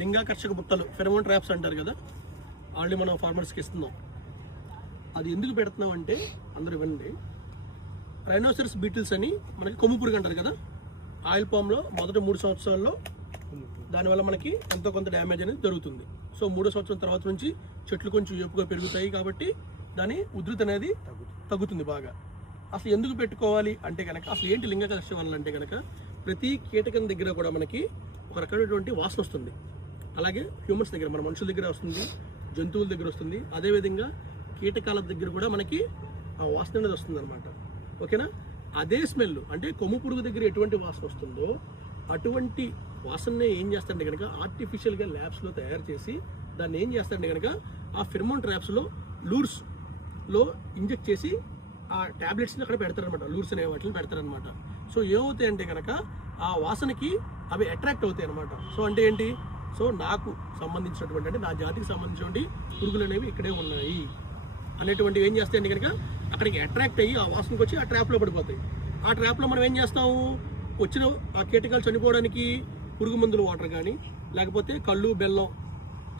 లింగాకర్షక బుట్టలు pheromone traps అంటారు కదా, ఆల్రెడీ మనం ఫార్మర్స్కి ఇస్తున్నాం. అది ఎందుకు పెడుతున్నాం అంటే అందరూ ఇవ్వండి, రైనోసరస్ బీటిల్స్ అని మనకి కొమ్ము పురుగు అంటారు కదా, ఆయిల్ పామ్లో మొదటి 3 సంవత్సరాల్లో దానివల్ల మనకి ఎంతో కొంత డ్యామేజ్ అనేది జరుగుతుంది. సో 3వ సంవత్సరం తర్వాత నుంచి చెట్లు కొంచెం ఏపుగా పెరుగుతాయి కాబట్టి దాని ఉధృతి అనేది తగ్గుతుంది బాగా. అసలు ఎందుకు పెట్టుకోవాలి అంటే కనుక, అసలు ఏంటి లింగాకర్షక వలన అంటే కనుక, ప్రతి కీటకం దగ్గర కూడా మనకి ఒక రకమైనటువంటి వాసన వస్తుంది. అలాగే హ్యూమన్స్ దగ్గర, మన మనుషుల దగ్గర వస్తుంది, జంతువుల దగ్గర వస్తుంది, అదేవిధంగా కీటకాల దగ్గర కూడా మనకి ఆ వాసన అనేది వస్తుంది అనమాట. ఓకేనా? అదే స్మెల్ అంటే కొమ్ము పురుగు దగ్గర ఎటువంటి వాసన వస్తుందో అటువంటి వాసననే ఏం చేస్తారంటే కనుక ఆర్టిఫిషియల్గా ల్యాబ్స్లో తయారు చేసి దాన్ని ఏం చేస్తారంటే కనుక ఆ ఫెర్మోన్ ట్రాప్స్లో లూర్స్లో ఇంజెక్ట్ చేసి ఆ ట్యాబ్లెట్స్ని అక్కడ పెడతారనమాట. లూర్స్ అనే వాటిని పెడతారనమాట. సో ఏమవుతాయి అంటే కనుక ఆ వాసనకి అవి అట్రాక్ట్ అవుతాయి అనమాట. సో అంటే ఏంటి, సో నాకు సంబంధించినటువంటి అంటే నా జాతికి సంబంధించినటువంటి పురుగులు అనేవి ఇక్కడే ఉన్నాయి అనేటువంటివి ఏం చేస్తాయంటే కనుక అక్కడికి అట్రాక్ట్ అయ్యి ఆ వాసనకి వచ్చి ఆ ట్రాప్లో పడిపోతాయి. ఆ ట్రాప్లో మనం ఏం చేస్తాము, వచ్చిన ఆ కీటకాలు చనిపోవడానికి పురుగు మందులు వాటర్ కానీ లేకపోతే కళ్ళు బెల్లం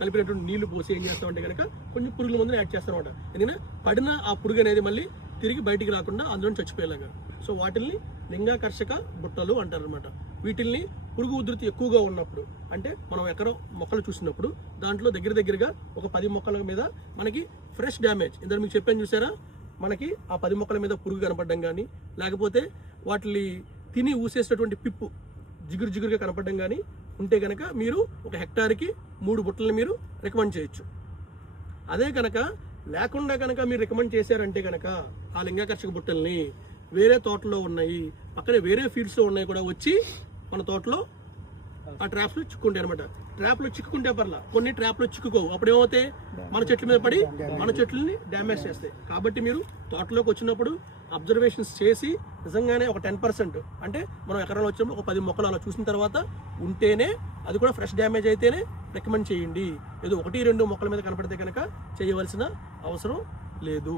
కలిపినటువంటి నీళ్లు పోసి ఏం చేస్తామంటే కనుక కొంచెం పురుగుల మందులు యాడ్ చేస్తారన్నమాట. ఎందుకంటే పడిన ఆ పురుగు అనేది మళ్ళీ తిరిగి బయటికి రాకుండా అందులో చచ్చిపోయేలాగా. సో వాటిల్ని లింగాకర్షక బుట్టలు అంటారనమాట. వీటిల్ని పురుగు ఉధృతి ఎక్కువగా ఉన్నప్పుడు, అంటే మనం ఎక్కడో మొక్కలు చూసినప్పుడు దాంట్లో దగ్గరగా ఒక 10 మొక్కల మీద మనకి ఫ్రెష్ డ్యామేజ్, ఇందులో మీకు చెప్పాను చూసారా, మనకి ఆ 10 మొక్కల మీద పురుగు కనపడడం కానీ లేకపోతే వాటిని తిని ఊసేసినటువంటి పిప్పు జిగురుగా కనపడడం కానీ ఉంటే కనుక మీరు ఒక హెక్టార్కి 3 బుట్టలను మీరు రికమెండ్ చేయొచ్చు. అదే కనుక లేకుండా కనుక మీరు రికమెండ్ చేశారంటే కనుక ఆ లింగాకర్షక బుట్టల్ని వేరే తోటలో ఉన్నాయి, పక్కనే వేరే ఫీల్డ్స్లో ఉన్నాయి కూడా వచ్చి మన తోటలో ఆ ట్రాప్స్లో చిక్కుంటాయి అనమాట. ట్రాప్లో చిక్కుకుంటే పర్లా, కొన్ని ట్రాప్లో చిక్కుకోవు. అప్పుడు ఏమవుతాయి, మన చెట్ల మీద పడి మన చెట్లని డ్యామేజ్ చేస్తాయి. కాబట్టి మీరు తోటలోకి వచ్చినప్పుడు అబ్జర్వేషన్స్ చేసి నిజంగానే ఒక 10% అంటే మనం ఎకరాలు వచ్చినప్పుడు ఒక 10 మొక్కలు అలా చూసిన తర్వాత ఉంటేనే, అది కూడా ఫ్రెష్ డ్యామేజ్ అయితేనే రికమెండ్ చేయండి. ఏదో 1-2 మొక్కల మీద కనపడితే కనుక చేయవలసిన అవసరం లేదు.